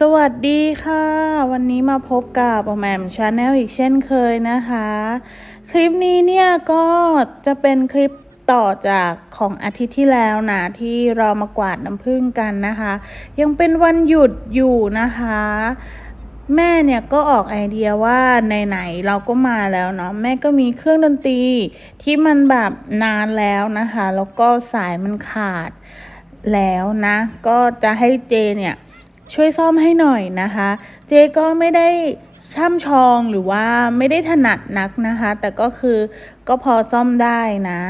สวัสดีค่ะ วันนี้มาพบกับออมแอมชาแนลอีกเช่นเคยนะคะ คลิปนี้เนี่ยก็จะเป็นคลิปต่อจากของอาทิตย์ที่แล้วนะ ที่เรามากวาดน้ำผึ้งกันนะคะ ยังเป็นวันหยุดอยู่นะคะ แม่เนี่ยก็ออกไอเดียว่าไหนๆเราก็มาแล้วเนาะแม่ก็มีเครื่องดนตรีที่มันแบบนานแล้วนะคะ แล้วก็สายมันขาดแล้วนะ ก็จะให้เจเนี่ย ช่วยซ่อมให้หน่อยนะคะ เจก็ไม่ได้ช่ำชองหรือว่าไม่ได้ถนัดนักนะคะ แต่ก็คือก็พอซ่อมได้นะ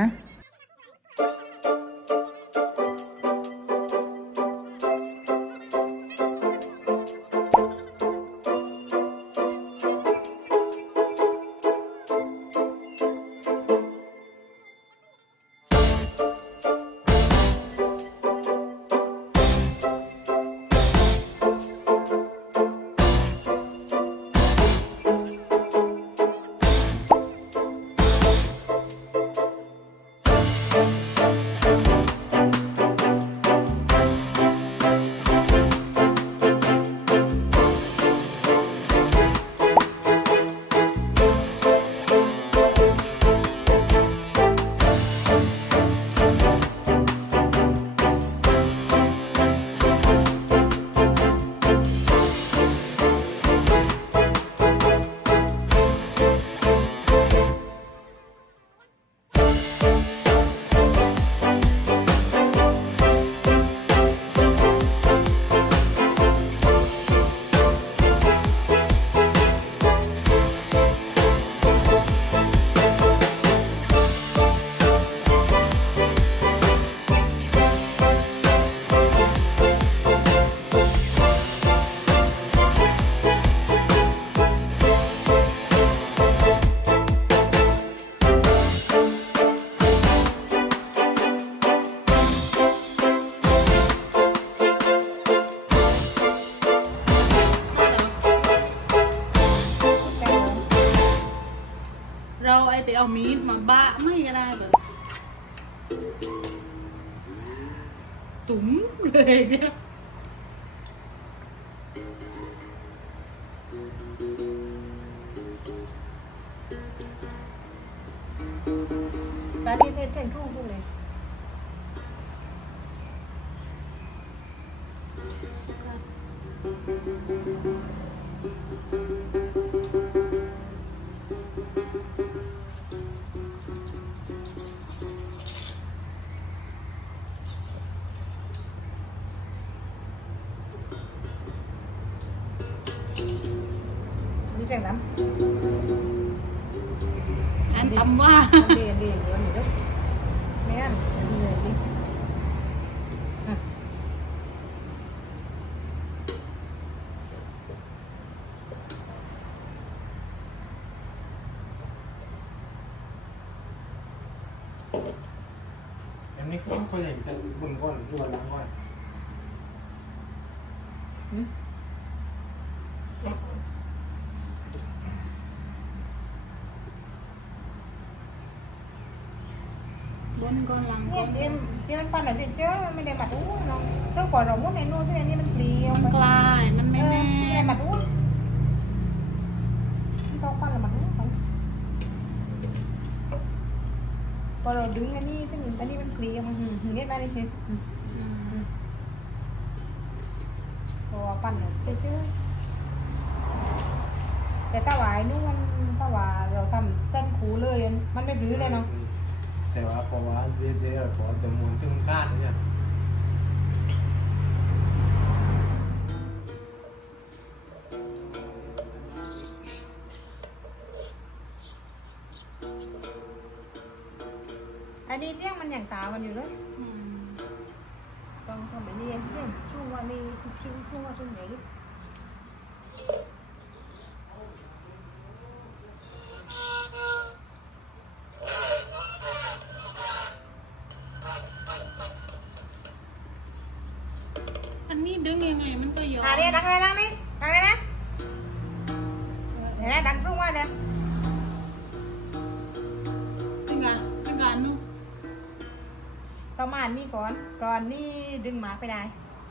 เราไอามีดมาบะไม่ก็ได้แบบตุ๋มเลยเนี่ย อันตำว่าเรียนเรียนเรียนอยู่ ด้วยแม่นเรียนดิอะอันนี้ก็ก็อย่างจะบุญก้อนหรอว่าล้างก้อนบนก้อนหลังเนี่ยเตรียมเตรียมปั่นอะไรเจ้าไม่ได้มาดูน้องเจ้าก่อนเรามุดในนู่นที่อันนี้มันเปรี้ยวมันกลายมันไม่แน่ไม่ได้มาดูต้องปั่นแล้วมาดูเขาพอเราดึงอันนี้ซึ่งอันนี้มันเปรี้ยวมันหืมเนี่ยมาเลยเห็นพอปั่นแล้วเจ้าแต่ถ้าหวายนู่นมันถ้าว่าเราทำเส้นคูเลยมันไม่รื้อเลยเนาะ แต่ว่าเพราะว่าเดี๋ยวเดี๋ยวพอเดี๋ยวมวนที่มันคาดเนี่ยอันนี้เรียกมันอย่างตามันอยู่เลยต้องทำแบบนี้เช่นช่วงวันนี้ช่วงช่วงวันช่วงไหน นนี้ดึงยังไงมันก็ย้อนอ่าเนี่ยดังเลยดังนี่ดังเลยนะเห็นไหมดังรุ่งว่าเลยจังการจังการนู้ต้องมาอันนี้ก่อนก่อนนี่ดึงหมาไปได้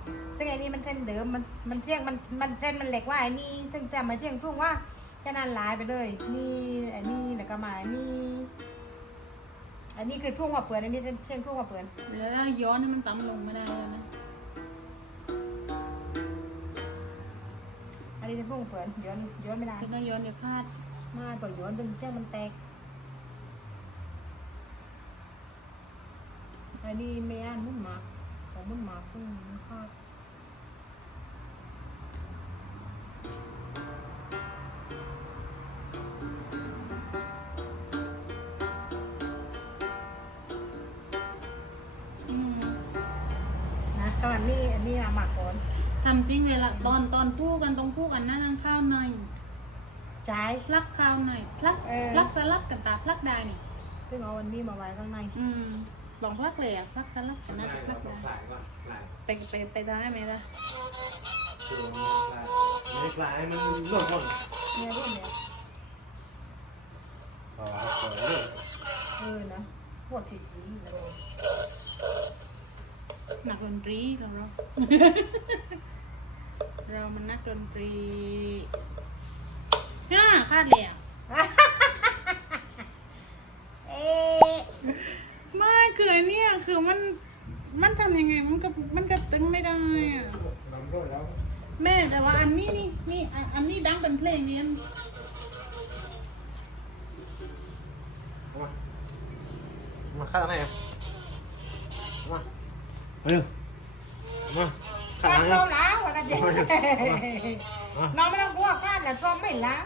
อซึ่งไอ้นี่มันเส้นเดิมมันมันเที่ยงมันมันเส้นมันเหล็กว่าไอ้นี่ซึ่งจะมาเที่ยงช่วงว่าจะนานหลายไปเลยนี่ไอ้นี่แล้วก็มาไอ้นี่อันนี้คือช่วงว่าเปิดอันนี้เที่ยงช่วงว่าเปิดเดี๋ยวย้อนให้มันต่ำลงไม่ได้เลยนะ อันนี้เป็นช่วงว่าเปิดย้อนย้อนไม่ได้จะต้องย้อนเดี๋ยวพลาดมาต่อย้อนจนเที่ยงมันแตกอันนี้ไม่อ่านมุ่นหมากของมุ่นหมากซึ่งมันคาดอืมนะก็อันนี้อันนี้มาหมักก่อน ทำจริงเลยล่ะตอนตอนพูดกันตรงพูดกันนั่นข้าวหน่อยใช้พลักข้าวหน่อยพลักเออพลักสลักกันตาพลักได้นี่ซึ่งเอาวันนี้มาไว้ข้างในอืมลองพลักเลยอะพลักสลักกันนะง่ายพลักต้อได้งคลายก่อนคลายไปไปไปได้ไหมล่ะตัวมันไม่คลายไม่คลายมันหล่นก่อนเนี่ยรุ่นเนี่ยอ๋อเปิดเลยเออนะปวดผิดนี้เลยนักดนตรีเราเรา เรามันนักดนตรีฮ่าคาดเลยอะเอ๊ะไม่คืออันเนี่ยคือมันมันทำยังไงมันก็มันก็ตึงไม่ได้อะน้ำร้อนแล้วแม่แต่ว่าอันนี้นี่นี่อันอันนี้ดังเป็นเพลงนี้เอามามาข้างไหนอะเอามาเร็วเอามา ข้างกรอะแล้วว่ากันเจ๊น้องไม่ต้องกลัวกาแต่ซ้อมไม่ล้าง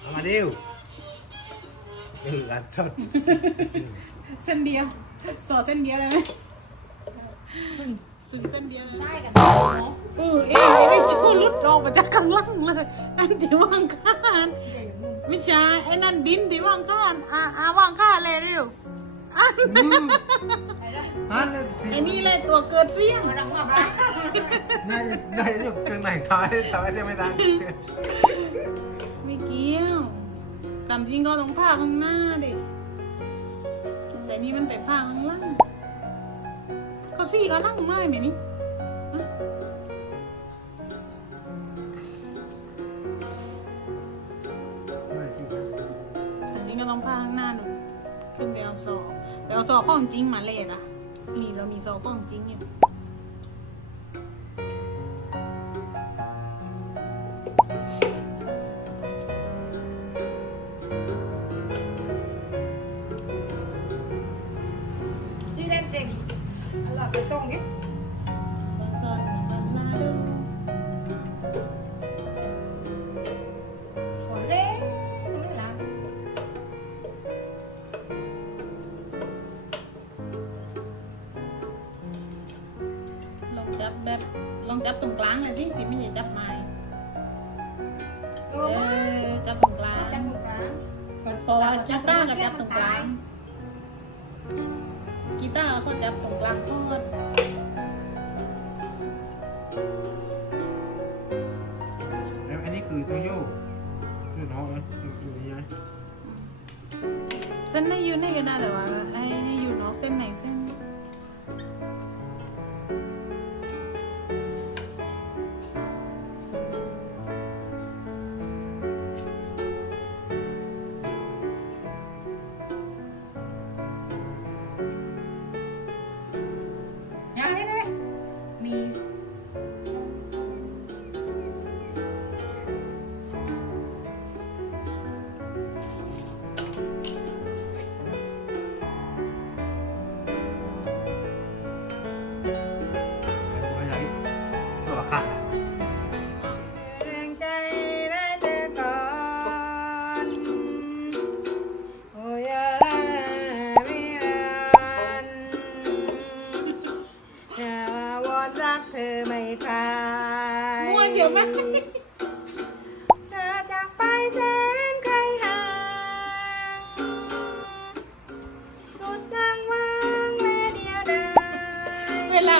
เอามาเร็วเอออัดชดเส้นเดียวสอดเส้นเดียวเลยไหมซึ่งเส้นเดียวเลยได้กันเออเอ๊ะไอ้ชูรุดออกมาจากข้างล่างเลยอันที่ว่างข้านไม่ใช่ไอ้นั่นดินที่ว่างข้านอ่าอ่าว่างข้าเลยเร็ว ฮันเลยไอ้นี่เลยตัวเกิดเสี้ยงมาดังมาบ้าน่าจะน่าจะอยู่ตรงไหนท้ายท้ายจะไม่ดังไม่เกี่ยวตามจริงก็ต้องผ้าข้างหน้าดิแต่นี่มันไปผ้าข้างล่างเขาซี่ก็นั่งไม้ไหมนี่ ซอของจริงมาเลยนะมีเรามีซอของจริงอยู่ จับตรงกลางเลยที่ที่ไม่ใช่จับไม้เอเออมาอจับตรงกลางจับตรงกลางเพราะว่ากีตาร์ก็จับตรงกลางกีตาร์เขาจับตรงกลางทอดแล้วอันนี้คือตัวโย่คือน้องเอ้ยอยู่อยู่นี่ไหมเส้นไหนยืนได้ก็ได้แต่ว่า